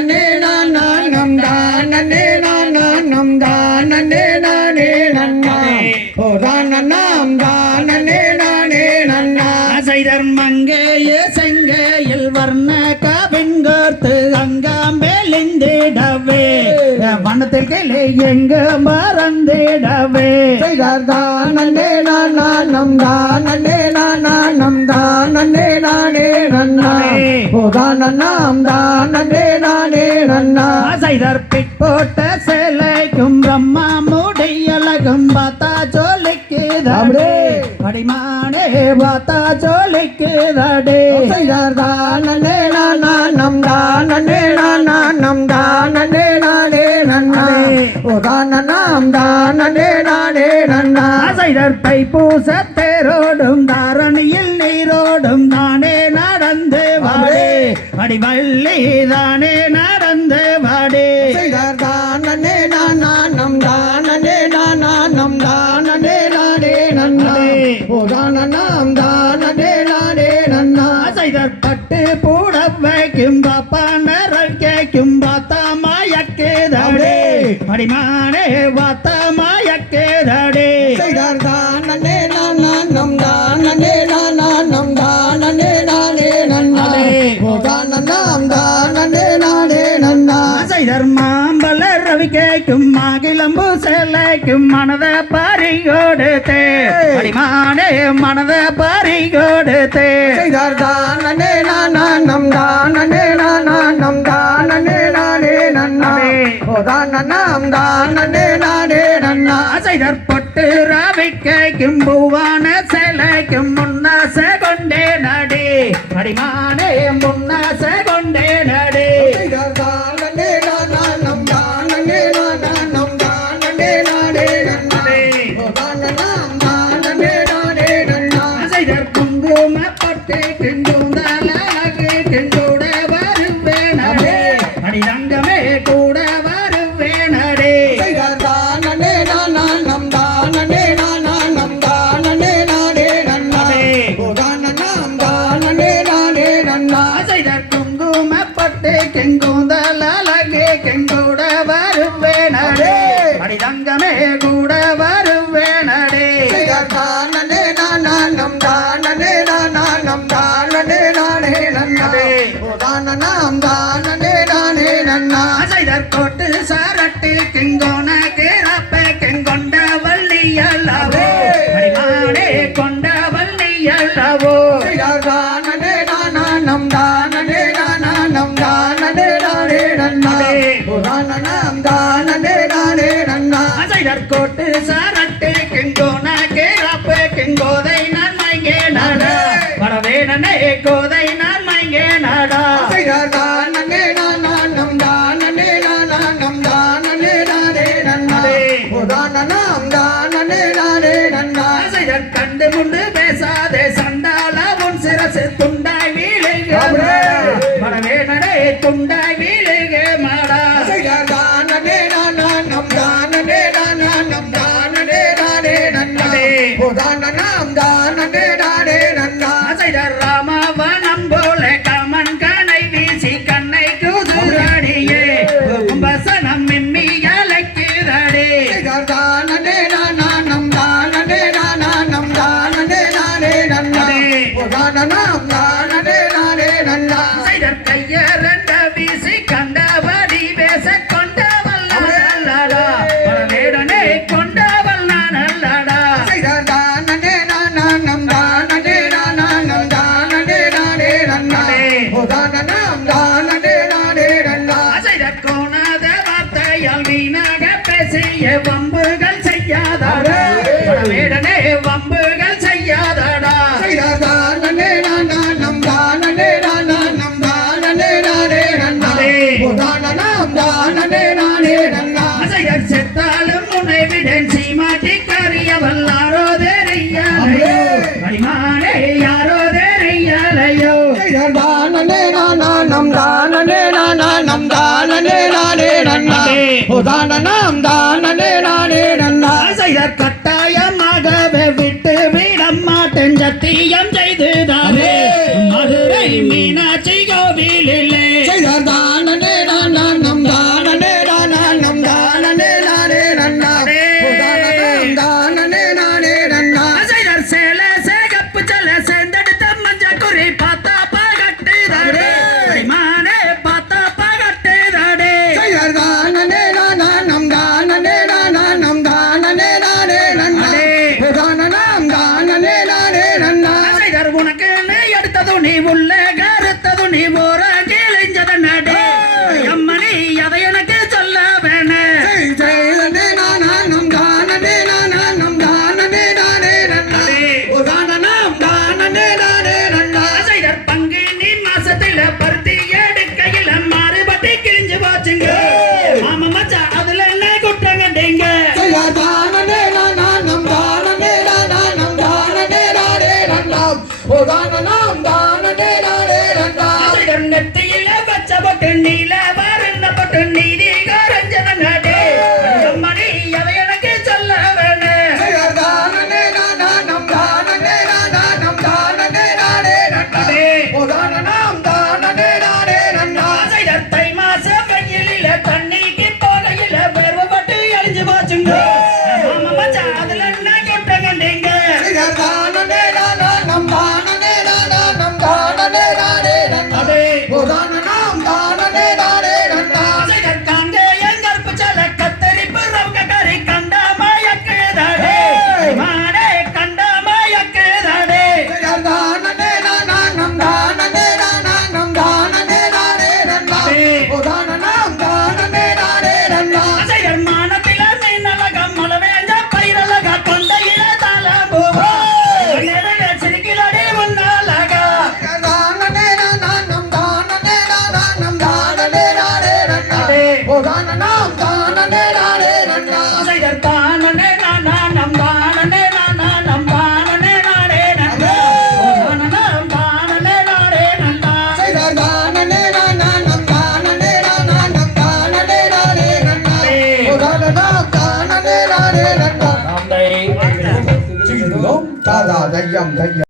தானே நானம் தானே நானம் தானே நானே நன்னா ஓ தானம் தானே நானே நன்னா செய்தர் மங்கைய செங்கையில் வர்ண கவிங்கோர்த்து அங்காம்பெலிந்திடவே வனத்தில் கிளை எங்க மறந்திடவே செய்தார் தானே நானம் தானே நானம் தானே நானே நன்னா ஓ தானம் தானே நானே நன்னா செய்தர் பிற்போட்ட சேலைக்கும் பிரம்மா முடியலகும் பார்த்தா சொல்லிக்குதே படிமானே பார்த்தா சொல்லிக்குதே செய்தார் தானே நானம் தானே நானம் தானே நானே நன்னா ஓ தானம் தானே நானே நன்னா செய்தர் தைப்பூச தேரோடும் தாரணியில் நீரோடும் தானே நடந்து வாடே அடிவள்ளி தானே நடந்து வாடே செய்தார் தானே நானம் தானே நானம் தானே நானே நன்னா ஓ தானம் தானே நானே நன்னா செய்தர் பட்டு பூடவைக்கும் பாப்பா நரல் கேக்கும் பாத்தா மாயக்கேதடே அடிமானே பாத்தா மாயக்கேதடே செய்தார் தானே நானம் தானே நானம் தானே நானே நன்னா ஓ தானம் தானே நானே நன்னா செய்தர் மாம்பல ரவி கேக்கும் மாகிளம்பு சேலைக்கும் மனத பறிகொடுத்தே அடிமானே மனத பறிகொடுத்தே செய்தார் தானே நானம் தானே நானம் தானே நானே நன்னா ஓ தானம் தானே நானே நன்னா செய்தர் பொட்டு ரவி கேக்கும் பூவான சேலைக்கும் முன்னாச கொண்டே நடி அடிமானே முன்னாச கொண்டே நடி செய்தார் தானே நானம் தானே நானம் தானே நானே நன்னா ஓ தானம் தானே நானே நன்னா செய்தர் குங்கும பொட்டு கிண்டுந்தலகு கிண்டோட வருவேனடே அடிரங்கமே கூட வருவேனடே செய்தார் தானே நானம் தானே நானம் தானே நானே நன்னா ஓ தானம் தானே நானே நன்னா செய்தர் குங்கும பொட்டு கெங்குந்தலகு கெண்டோட வருவேனடே அடிரங்கமே கூட வருவேனடே செய்தார் தானே நானம் தானே நானம் தானே நானே நன்னா ஓ தானம் தானே நானே நன்னா செய்தர் கோட்டு சரட்டு கெங்கோன கிரப்ப கெங்கொண்ட வள்ளியல்லவோ அடிமானே கொண்ட வள்ளியல்லவோ செய்தார் தானே நானம் தானே நானம் தானே நானே நன்னா ஓ தானம் தானே நானே நன்னா செய்தர் கோட்டு சரட்டு கெங்கோன கிரப்ப கெங்கோதை நன்மைங்கே நாடா வரவேடனே கோதை நன்மைங்கே நாடா செய்தார் தானே நானம் தானே நானம் தானே நானே நன்னா ஓ தானம் தானே நானே நன்னா செய்தர் கண்டு முண்டு பேசாதே சண்டால உன் சிரசு துண்டாய் வீழுக வரவேடனே துண்டாய் வீழுக மாடா செய்தார் தானே நானம் தானே நானம் தானே நானே நன்னா ஓ தானம் தானே நானே நன்னா செய்தர் ராமவனம் போல கமன் கனை வீசி கண்ணை குதுரடியே கும்பசனம் மிம்மி அழைக்குதடே செய்தார் தானே நானம் தானே நானம் தானே நானே நன்னா ஓ தானம் தானே நானே நன்னா செய்தர் கையரண்ட வீசி கண்டபடி பேச கொண்டவள் நல்லடா வரவேடனே கொண்டவள் நல்லடா செய்தார் தானே நானம் தானே நானம் தானே நானே நன்னா ஓ தானம் தானே நானே நன்னா செய்தர் கோணாத வார்த்தையால் வீணாக பேசிய வம்புகள் செய்யாதடா வரவேடனே வம்புகள் செய்யாதடா செய்தார் தானே நானம் தானே நானம் தானே நானே நன்னா ஓ தானம் தானே நானே நன்னா செய்தர் செத்தாலும் உன்னை விடன் சீமாட்டி கரியவள் யாரோ தெரியலையோ அடிமானே யாரோ தெரியலையோ செய்தார் தானே நானம் தானே நானம் தானே நானே நன்னா ஓ தானம் தானே நானே நன்னா செய்தர் கட்டாயமாகவே விட்டு விடம் மாட்டேன் சத்தியம் செய்துதானே மதுரை மீனாட்சி கோவிலிலே செய்தார் தானே போச்சுங்க மாமா மச்சான் அதுல என்ன குற்றம் கண்டீங்க செய்ய தானே நானம் தானே நானம் தானே நானே நன்னாம் ஓ தானம் தானே நானே நன்னாம் நெத்தியில பச்சை பட்டு நீல வரந்த பட்டு நீதி கரஞ்சன நாடே அம்மணி அவ எனக்கு சொல்ல வேணும் செய்ய தானே நானம் தானே நானம் தானே நானே நன்னாம் ஓ தானம் தானே நானே நன்னாம் தை மாசம் வெயிலில தண்ணிக்கு போகையில வேர்வப்பட்டு எரிஞ்சு போச்சுங்க மாமா மச்சான் அதுல என்ன குற்றம் கண்டீங்க செய்ய தானே நானம் தானே நானம் தானே நானே நன்னாம் ஓ தானம் தானே நானே நன்னாம் காங்க எங்கற்பு சல கத்தரிப்பு ரவுக கறி கண்டமாயக்குதாடே மானே கண்டமாயக்குதாடே செய்ய தானே நானம் தானே நானம் தானே நானே நன்னாம் ஓ தானம் தானே நானே நன்னாம் அசையர் மானத்தில நின்னலக மலவேஞ்ச பைரலக கொண்டையில தாளம்பூ நெருங்க சிரிக்கிலடி முன்னாலக தானே நானம் தானே நானம் தானே நானே நன்னாம் ஓ தானம் தானே நானே நன்னாம் அசையர் தானனே நானம் தானனே நானம் தானனே நானே நானம் தானனே நானே நானம் செய்ய தானே நானம் தானே நானம் தானே நானே நன்னாம் ஓ தானம் தானே நானே நன்னாம் தானே தாதா தையம் தையம்